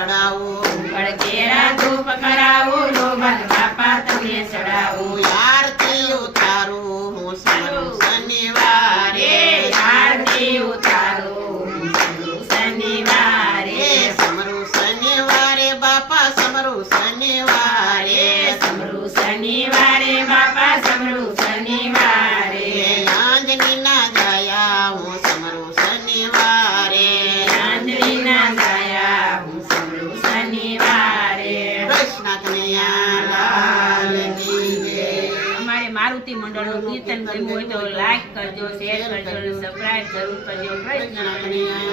ચડાવું કેળા ધૂપ કરાવું લોભન બાપા તમને ચડાવું આરતી ઉતારું હું સમરું શનિવારે આરતી ઉતારું શનિવારે સમરું શનિવારે બાપા સમરું શનિવારે સમરું શનિવારે બાપા સમરું શનિવારે આંજની ના જાયા હું સમરું શનિવારે આંજણી ના જાયા હું સમરું શનિવારે કૃષ્ણ કનૈયા લાલ કી જય. અમારે મારુતિ મંડળનું કીર્તન ગમ્યું હોય તો લાઈક કરજો, શેર કરજો અને સબસ્ક્રાઇબ જરૂર કરજો. કૃષ્ણ કનૈયા